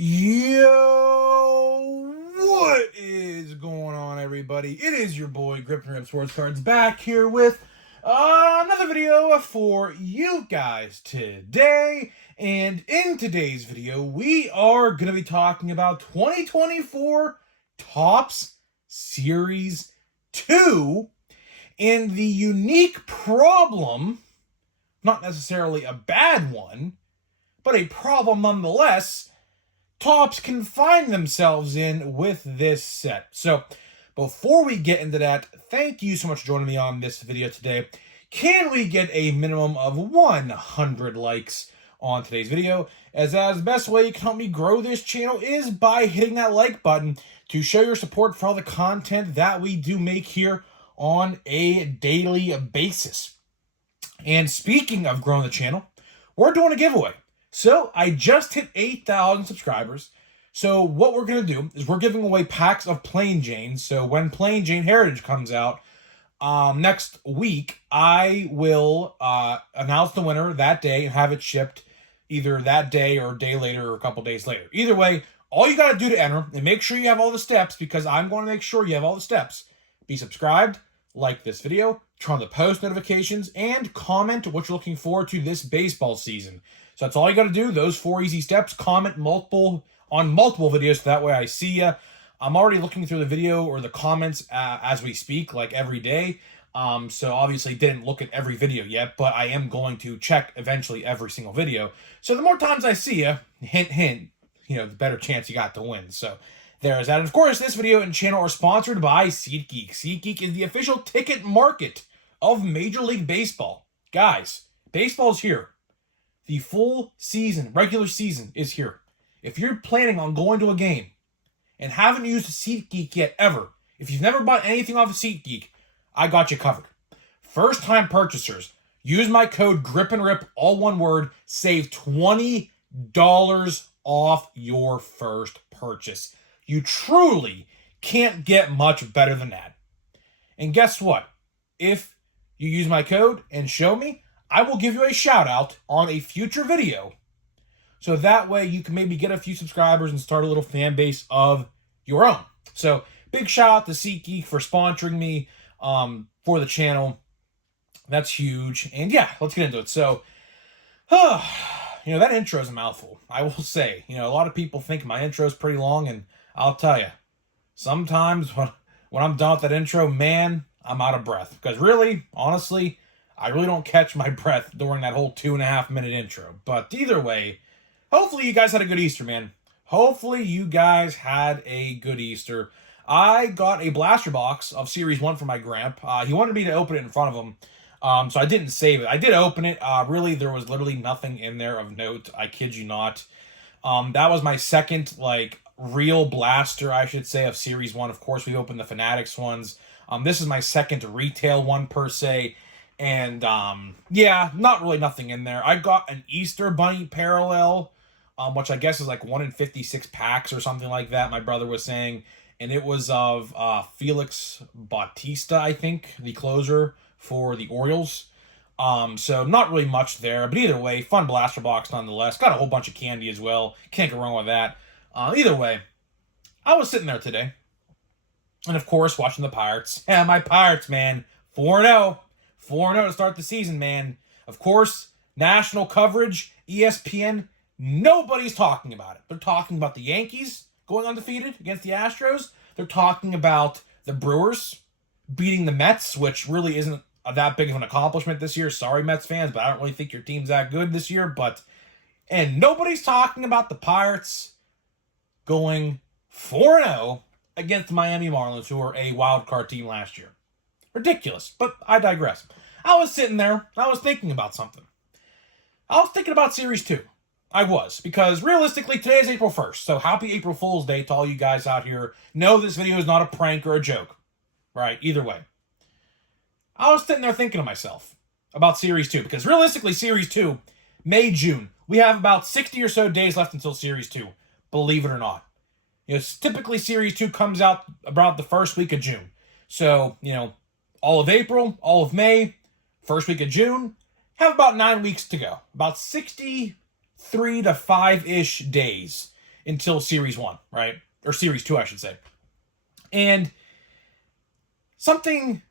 Yo, what is going on, everybody? It is your boy Grip and Rip Sports Cards back here with another video for you guys today. And in today's video, we are going to be talking about 2024 Topps Series 2 and the unique problem, not necessarily a bad one, but a problem nonetheless, Topps can find themselves in with this set. So before we get into that, thank you so much for joining me on this video today. Can we get a minimum of 100 likes on today's video? As the best way you can help me grow this channel is by hitting that like button to show your support for all the content that we do make here on a daily basis. And speaking of growing the channel, we're doing a giveaway. So I just hit 8,000 subscribers. So what we're going to do is we're giving away packs of Plain Jane. So when Plain Jane Heritage comes out next week, I will announce the winner that day and have it shipped either that day or a day later or a couple days later. Either way, all you got to do to enter, and make sure you have all the steps, because I'm going to make sure you have all the steps. Be subscribed, like this video, turn on the post notifications, and comment what you're looking forward to this baseball season. So that's all you got to do, those 4 easy steps. Comment on multiple videos, so that way I see you. I'm already looking through the video or the comments as we speak, like every day. So obviously didn't look at every video yet, but I am going to check eventually every single video. So the more times I see you, hint, hint, the better chance you got to win. So there is that. And of course, this video and channel are sponsored by SeatGeek. SeatGeek is the official ticket market of Major League Baseball. Guys, baseball's here. The full season, regular season, is here. If you're planning on going to a game and haven't used SeatGeek yet, ever, if you've never bought anything off of SeatGeek, I got you covered. First-time purchasers, use my code GRIPANDRIP, all one word, save $20 off your first purchase. You truly can't get much better than that. And guess what? If you use my code and show me, I will give you a shout out on a future video. So that way you can maybe get a few subscribers and start a little fan base of your own. So big shout out to SeatGeek for sponsoring me for the channel. That's huge. And yeah, let's get into it. So, that intro is a mouthful. I will say, a lot of people think my intro is pretty long, and I'll tell you, sometimes when I'm done with that intro, man, I'm out of breath. Because really, honestly, I really don't catch my breath during that whole 2.5 minute intro. But either way, hopefully you guys had a good Easter, man. Hopefully you guys had a good Easter. I got a blaster box of Series 1 from my grandpa. He wanted me to open it in front of him, so I didn't save it. I did open it. Really, there was literally nothing in there of note. I kid you not. That was my second, real blaster, I should say, of Series 1. Of course, we opened the Fanatics ones. This is my second retail one, per se. And, yeah, not really nothing in there. I got an Easter Bunny parallel, which I guess is 1 in 56 packs or something like that, my brother was saying. And it was of Felix Bautista, I think, the closer for the Orioles. So not really much there. But either way, fun blaster box nonetheless. Got a whole bunch of candy as well. Can't go wrong with that. Either way, I was sitting there today. And, of course, watching the Pirates. Yeah, my Pirates, man. 4-0. 4-0 to start the season, man. Of course, national coverage, ESPN, nobody's talking about it. They're talking about the Yankees going undefeated against the Astros. They're talking about the Brewers beating the Mets, which really isn't that big of an accomplishment this year. Sorry, Mets fans, but I don't really think your team's that good this year. And nobody's talking about the Pirates going 4-0 against the Miami Marlins, who were a wild card team last year. Ridiculous, but I digress. I was sitting there, I was thinking about something. I was thinking about Series 2. I was, because realistically, today is April 1st, so happy April Fool's Day to all you guys out here. No, this video is not a prank or a joke, right? Either way. I was sitting there thinking to myself about Series 2, because realistically, Series 2, May, June, we have about 60 or so days left until Series 2, believe it or not. Typically Series 2 comes out about the first week of June. So, all of April, all of May, first week of June, have about 9 weeks to go. About 63 to 5-ish days until Series 1, right? Or Series 2, I should say. And something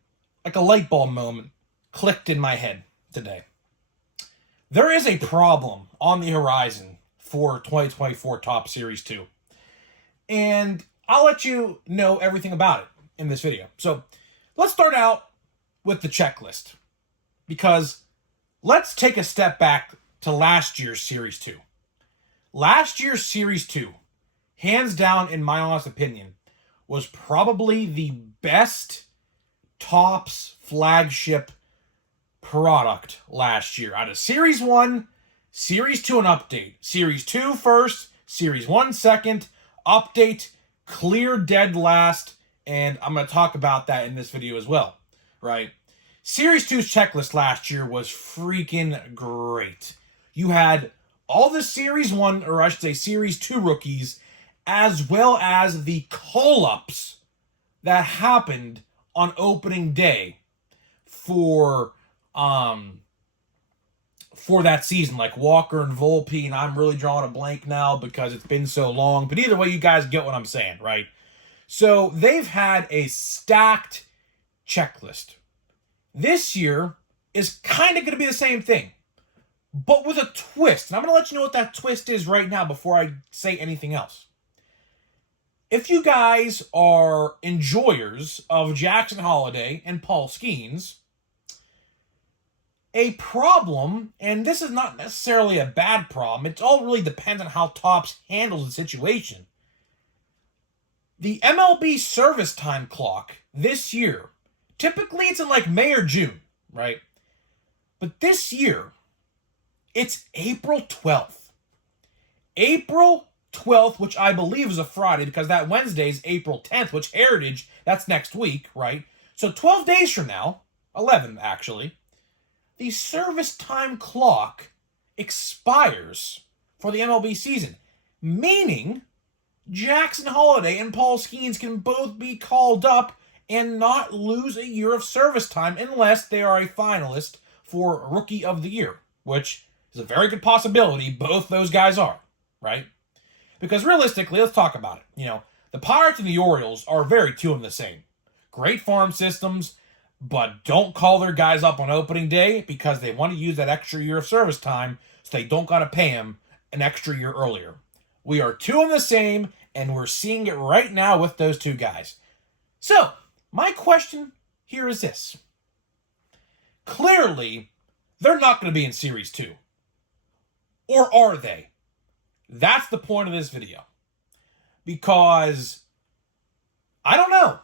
like a light bulb moment clicked in my head today. There is a problem on the horizon for 2024 Topps Series 2. And I'll let you know everything about it in this video. So let's start out with the checklist. Because let's take a step back to last year's Series 2. Last year's Series 2, hands down in my honest opinion, was probably the best Topps flagship product last year. Out of Series 1, Series 2 and Update. Series 2 first, Series 1 second, Update, clear dead last, and I'm going to talk about that in this video as well, right? Series 2's checklist last year was freaking great. You had all the Series 1, or I should say Series 2 rookies, as well as the call-ups that happened on opening day for that season, like Walker and Volpe, and I'm really drawing a blank now because it's been so long, but either way, you guys get what I'm saying, right? So they've had a stacked checklist. This year is kind of going to be the same thing, but with a twist, and I'm going to let you know what that twist is right now before I say anything else. If you guys are enjoyers of Jackson Holliday and Paul Skeens, a problem, and this is not necessarily a bad problem, it all really depends on how Topps handles the situation. The MLB service time clock this year, typically it's in like May or June, right? But this year, it's April 12th. April 12th, which I believe is a Friday, because that Wednesday is April 10th, which Heritage, that's next week, right? So 12 days from now, 11 actually, the service time clock expires for the MLB season, meaning Jackson Holliday and Paul Skeens can both be called up and not lose a year of service time unless they are a finalist for Rookie of the Year, which is a very good possibility both those guys are, right? Because realistically, let's talk about it. You know, the Pirates and the Orioles are very two of the same. Great farm systems, but don't call their guys up on opening day because they want to use that extra year of service time so they don't got to pay them an extra year earlier. We are two of the same, and we're seeing it right now with those two guys. So, my question here is this. Clearly, they're not going to be in Series 2. Or are they? That's the point of this video. Because I don't know.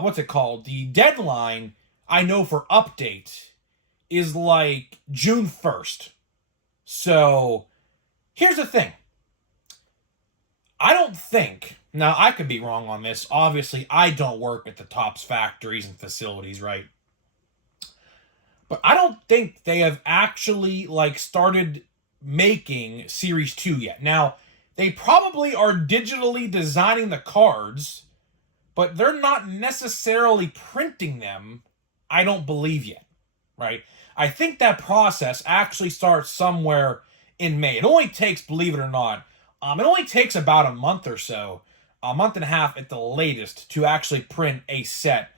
What's it called? The deadline, I know for update, is like June 1st. So, here's the thing. I don't think, now I could be wrong on this, obviously I don't work at the Topps factories and facilities, right? But I don't think they have actually, like, started making Series 2 yet. Now, they probably are digitally designing the cards, but they're not necessarily printing them, I don't believe yet, right? I think that process actually starts somewhere in May. It only takes, believe it or not, it only takes about a month or so, a month and a half at the latest, to actually print a set.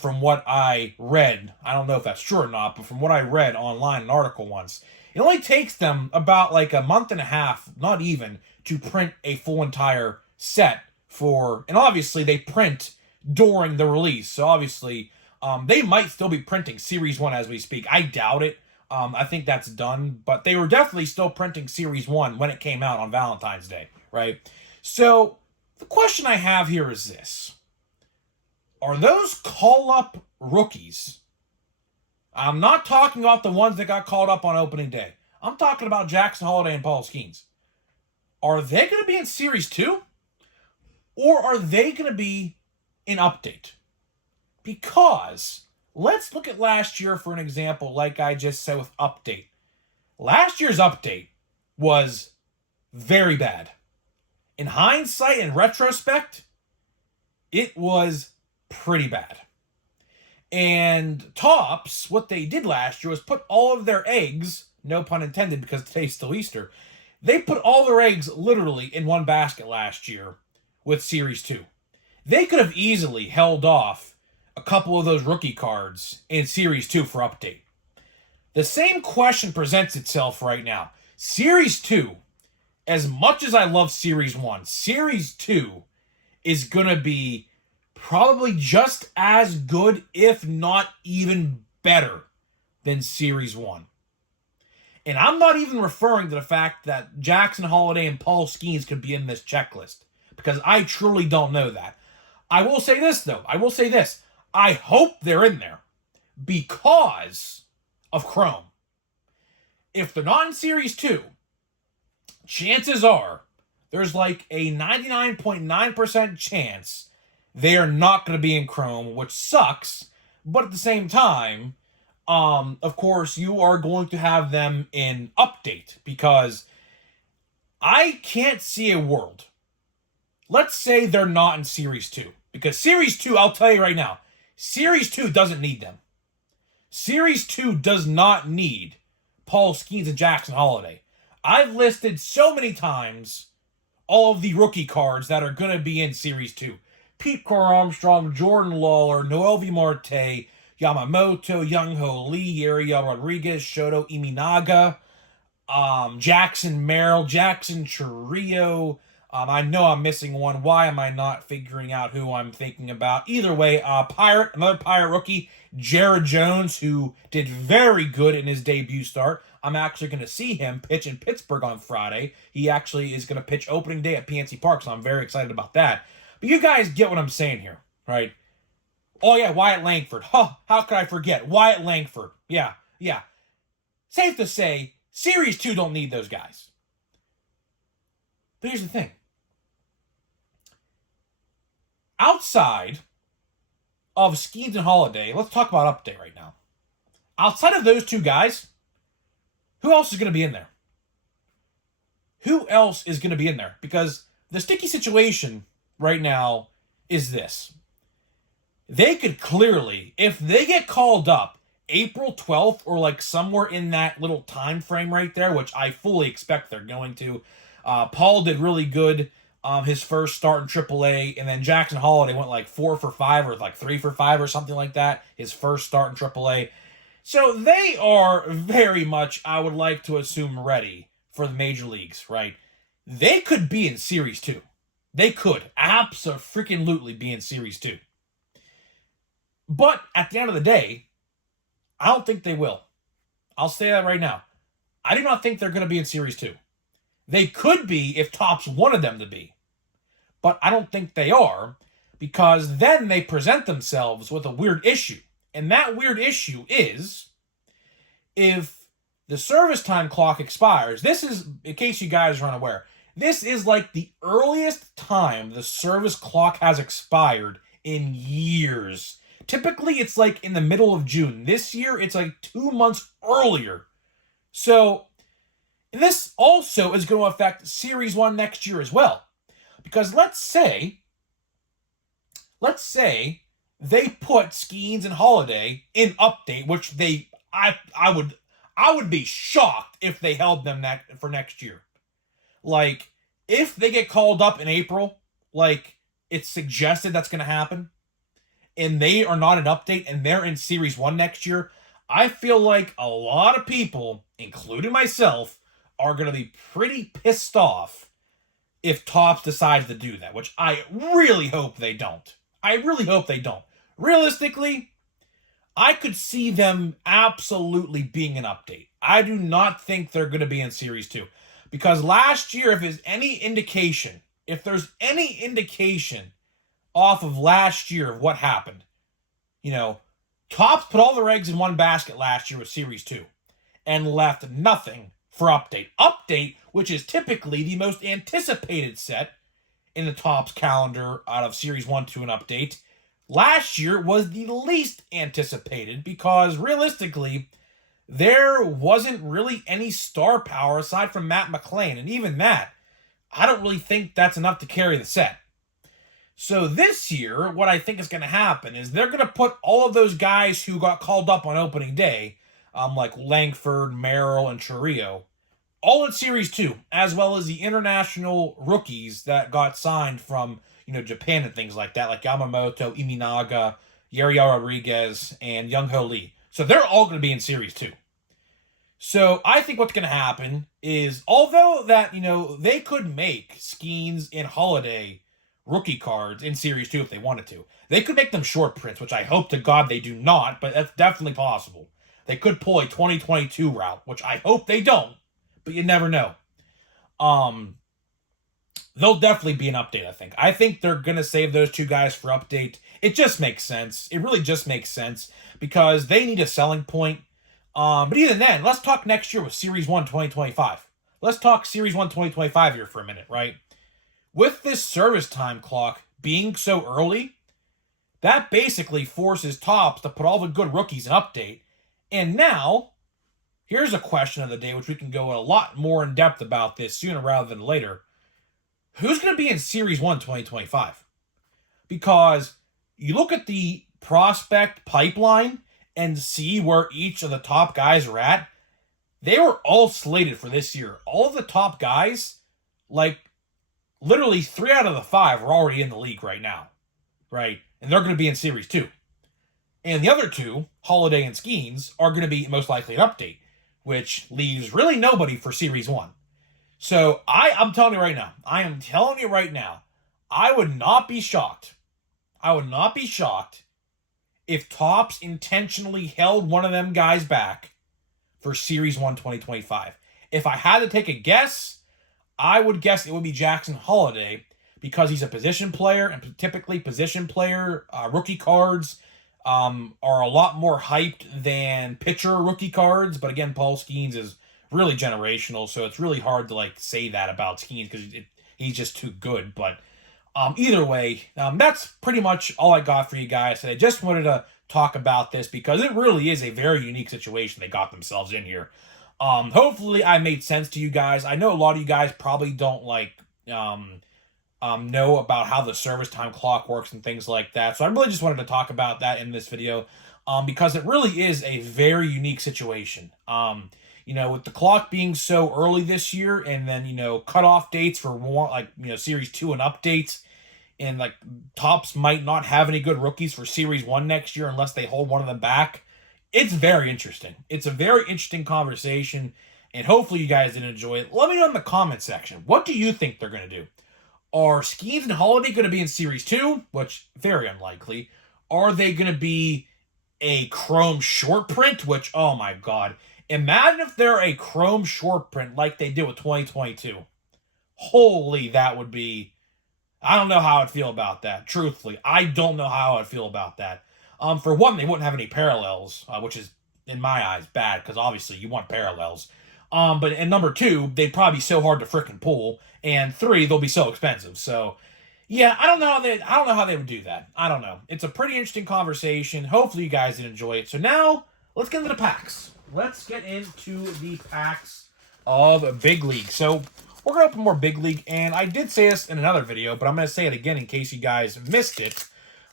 From what I read, I don't know if that's true or not, but from what I read online, an article once, it only takes them about like a month and a half, not even, to print a full entire set for, and obviously they print during the release, so obviously they might still be printing Series 1 as we speak. I doubt it. I think that's done, but they were definitely still printing Series 1 when it came out on Valentine's Day, right? So the question I have here is this. Are those call-up rookies? I'm not talking about the ones that got called up on opening day. I'm talking about Jackson Holliday and Paul Skeens. Are they going to be in Series 2? Or are they going to be in Update? Because let's look at last year for an example, like I just said with Update. Last year's Update was very bad. In hindsight and retrospect, it was pretty bad. And Topps, what they did last year was put all of their eggs, no pun intended because today's still Easter, They put all their eggs literally in one basket last year with Series 2. They could have easily held off a couple of those rookie cards in Series 2 for update. The same question presents itself right now. Series 2, as much as I love Series 1, Series 2 is going to be probably just as good, if not even better, than Series 1. And I'm not even referring to the fact that Jackson Holliday and Paul Skeens could be in this checklist, because I truly don't know that. I will say this, though. I hope they're in there because of Chrome. If they're not in Series 2, chances are there's like a 99.9% chance they are not going to be in Chrome, which sucks. But at the same time, of course, you are going to have them in Update, because I can't see a world. Let's say they're not in Series 2. Because Series 2, I'll tell you right now, Series 2 doesn't need them. Series 2 does not need Paul Skeens and Jackson Holliday. I've listed so many times all of the rookie cards that are going to be in Series 2. Pete Crow-Armstrong, Jordan Lawler, Noelvi Marte, Yamamoto, Young-Ho Lee, Ariel Rodriguez, Shoto Iminaga, Jackson Merrill, Jackson Chourio. I know I'm missing one. Why am I not figuring out who I'm thinking about? Either way, another Pirate rookie, Jared Jones, who did very good in his debut start. I'm actually going to see him pitch in Pittsburgh on Friday. He actually is going to pitch opening day at PNC Park, so I'm very excited about that. But you guys get what I'm saying here, right? Oh, yeah, Wyatt Langford. How could I forget? Wyatt Langford. Yeah. Safe to say, Series 2 don't need those guys. But here's the thing. Outside of Skeens and Holliday, let's talk about Update right now. Outside of those two guys, who else is going to be in there? Who else is going to be in there? Because the sticky situation right now is this. They could clearly, if they get called up April 12th or like somewhere in that little time frame right there, which I fully expect they're going to. Paul did really good his first start in AAA, and then Jackson Holliday went like 4 for 5 or like 3 for 5 or something like that, his first start in AAA. So they are very much, I would like to assume, ready for the major leagues, right? They could be in Series 2. They could abso-freaking-lutely be in Series 2. But at the end of the day, I don't think they will. I'll say that right now. I do not think they're going to be in Series 2. They could be if Topps wanted them to be. But I don't think they are, because then they present themselves with a weird issue. And that weird issue is, if the service time clock expires, this is, in case you guys are unaware, this is like the earliest time the service clock has expired in years. Typically, it's like in the middle of June. This year, it's like 2 months earlier. So, this also is going to affect Series 1 next year as well. Because let's say they put Skeens and Holliday in Update, which I would be shocked if they held them for next year. Like, if they get called up in April, like it's suggested that's going to happen, and they are not an Update and they're in Series 1 next year, I feel like a lot of people, including myself, are going to be pretty pissed off if Topps decides to do that, which I really hope they don't. Realistically, I could see them absolutely being an Update. I do not think they're going to be in Series 2. Because last year, if there's any indication off of last year of what happened, Topps put all their eggs in one basket last year with Series 2 and left nothing for Update. Update, which is typically the most anticipated set in the Topps calendar out of Series 1, 2, and Update, last year was the least anticipated because, realistically, there wasn't really any star power aside from Matt McLain. And even that, I don't really think that's enough to carry the set. So this year, what I think is going to happen is they're going to put all of those guys who got called up on opening day, like Langford, Merrill, and Chourio, all in Series 2, as well as the international rookies that got signed from, Japan and things like that, like Yamamoto, Iminaga, Yariel Rodriguez, and Young Ho Lee. So they're all going to be in Series 2. So I think what's going to happen is, although that, they could make Skeens and Holiday rookie cards in Series 2 if they wanted to. They could make them short prints, which I hope to God they do not, but that's definitely possible. They could pull a 2022 route, which I hope they don't, but you never know. There'll definitely be an update, I think. I think they're going to save those two guys for update. It just makes sense. It really just makes sense because they need a selling point. But even then, let's talk next year with Series 1 2025. Let's talk Series 1 2025 here for a minute, right? With this service time clock being so early, that basically forces Topps to put all the good rookies in update. And now, here's a question of the day, which we can go a lot more in depth about this sooner rather than later. Who's going to be in Series 1 2025? Because you look at the prospect pipeline and see where each of the top guys are at. They were all slated for this year. All of the top guys, like literally 3 out of the 5 are already in the league right now, right? And they're going to be in Series 2. And the other two, Holiday and Skeens, are going to be most likely an update, which leaves really nobody for Series 1. So I'm telling you right now, I would not be shocked. I would not be shocked if Topps intentionally held one of them guys back for Series 1 2025. If I had to take a guess, I would guess it would be Jackson Holiday because he's a position player, and typically position player rookie cards are a lot more hyped than pitcher rookie cards. But again, Paul Skeens is really generational, so it's really hard to say that about Skeens because he's just too good. But either way, that's pretty much all I got for you guys today. Just wanted to talk about this because it really is a very unique situation they got themselves in here. Hopefully I made sense to you guys. I know a lot of you guys probably don't know about how the service time clock works and things like that. So I really just wanted to talk about that in this video because it really is a very unique situation. With the clock being so early this year and then, cutoff dates for Series 2 and updates, and Topps might not have any good rookies for Series 1 next year unless they hold one of them back. It's very interesting. It's a very interesting conversation, and hopefully you guys did enjoy it. Let me know in the comment section. What do you think they're going to do? Are Skeens and Holiday going to be in Series 2? Which, very unlikely. Are they going to be a Chrome short print? Which, oh my god. Imagine if they're a Chrome short print like they did with 2022. Holy, that would be... I don't know how I'd feel about that. Truthfully, I don't know how I'd feel about that. For one, they wouldn't have any parallels, which is, in my eyes, bad, because obviously you want parallels. And number 2, they'd probably be so hard to frickin' pull. And 3, they'll be so expensive. So, yeah, I don't know how they would do that. I don't know. It's a pretty interesting conversation. Hopefully you guys did enjoy it. So now, let's get into the packs. Let's get into the packs of Big League. So, we're going to open more Big League, and I did say this in another video, but I'm going to say it again in case you guys missed it.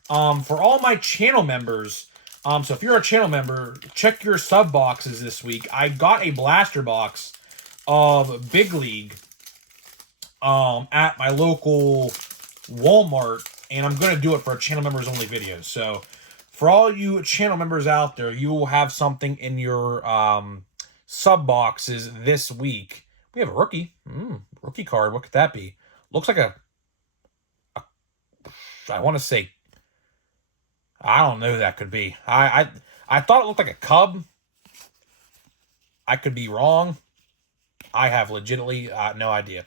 For all my channel members, so if you're a channel member, check your sub boxes this week. I got a blaster box of Big League at my local Walmart, and I'm going to do it for a channel members only video. So, for all you channel members out there, you will have something in your sub boxes this week. We have a rookie. Rookie card. What could that be? Looks like I want to say, I don't know who that could be. I thought it looked like a Cub. I could be wrong. I have legitimately no idea.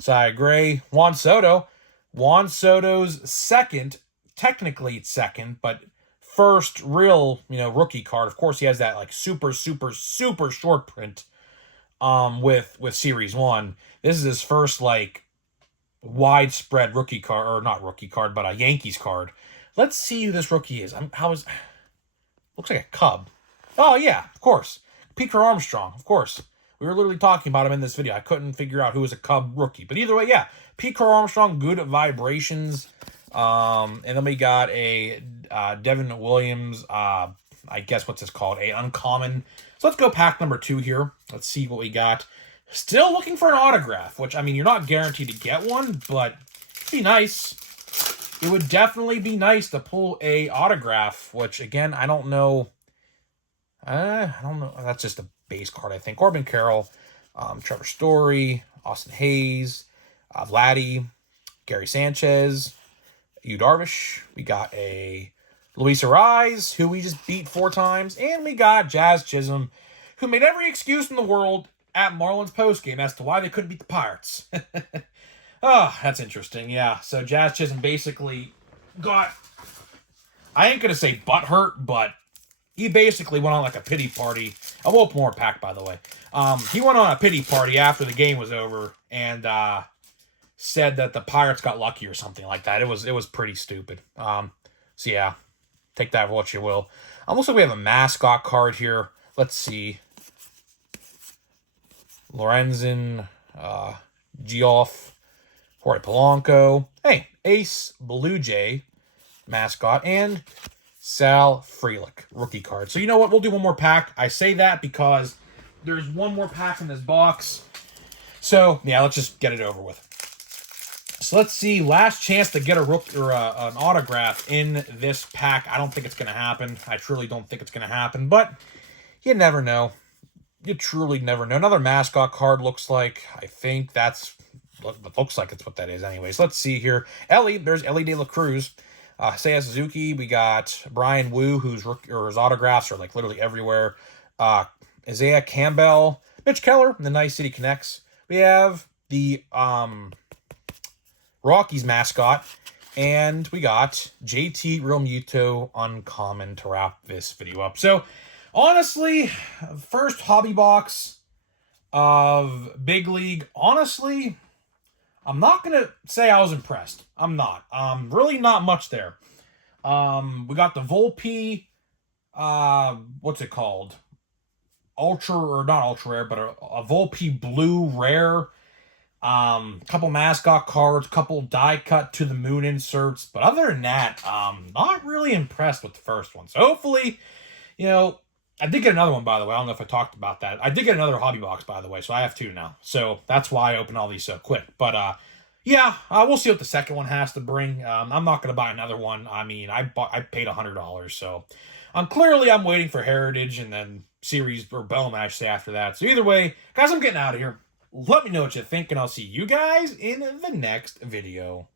Cy Gray. Juan Soto. Juan Soto's second, technically second, but first real, rookie card. Of course, he has that super short print with Series 1. This is his first widespread rookie card, or not rookie card, but a Yankees card. Let's see who this rookie is. Looks like a Cub. Oh yeah, of course. Peter Armstrong, of course. We were literally talking about him in this video. I couldn't figure out who was a Cub rookie. But either way, yeah. Peter Armstrong, good vibrations. And then we got a Devin Williams, I guess what's this called? A uncommon. So let's go pack number 2 here. Let's see what we got. Still looking for an autograph, which, I mean, you're not guaranteed to get one, but it'd be nice. It would definitely be nice to pull a autograph, which, again, I don't know. I don't know. That's just a base card, I think. Corbin Carroll, Trevor Story, Austin Hayes, Vladdy, Gary Sanchez, Yu Darvish. We got a Luis Arraez, who we just beat 4 times. And we got Jazz Chisholm, who made every excuse in the world at Marlins postgame as to why they couldn't beat the Pirates. Oh, that's interesting. Yeah, so Jazz Chisholm basically got, I ain't going to say butthurt, but he basically went on like a pity party. A Wolf Moore pack, by the way. He went on a pity party after the game was over and said that the Pirates got lucky or something like that. It was pretty stupid. So yeah, take that for what you will. Looks like we have a mascot card here. Let's see. Lorenzen, Geoff, Jorge Polanco. Hey, Ace Blue Jay mascot, and Sal Frelick rookie card. So you know what? We'll do one more pack. I say that because there's one more pack in this box. So yeah, let's just get it over with. So let's see. Last chance to get a rook or an autograph in this pack. I don't think it's going to happen. I truly don't think it's going to happen, but you never know. You truly never know. Another mascot card looks like. I think that's what looks like. It's what that is. Anyways, let's see here. Ellie, there's Ellie De La Cruz. Seiya Suzuki. We got Brian Wu, whose autographs are like literally everywhere. Isaiah Campbell, Mitch Keller, and the Nice City Connects. We have the Rockies mascot, and we got JT Realmuto uncommon to wrap this video up. So, honestly, first hobby box of Big League. Honestly, I'm not going to say I was impressed. I'm not. Really not much there. We got the Volpe, what's it called? Ultra, or not ultra rare, but a Volpe Blue Rare. Couple mascot cards, couple die cut to the moon inserts. But other than that, not really impressed with the first one. So hopefully, you know, I did get another one, by the way. I don't know if I talked about that. I did get another hobby box, by the way, so I have 2 now. So that's why I opened all these so quick. But yeah, we'll see what the second one has to bring. I'm not going to buy another one. I mean, I paid $100, so clearly I'm waiting for Heritage and then Series or Bowman, I should say, after that. So either way, guys, I'm getting out of here. Let me know what you think, and I'll see you guys in the next video.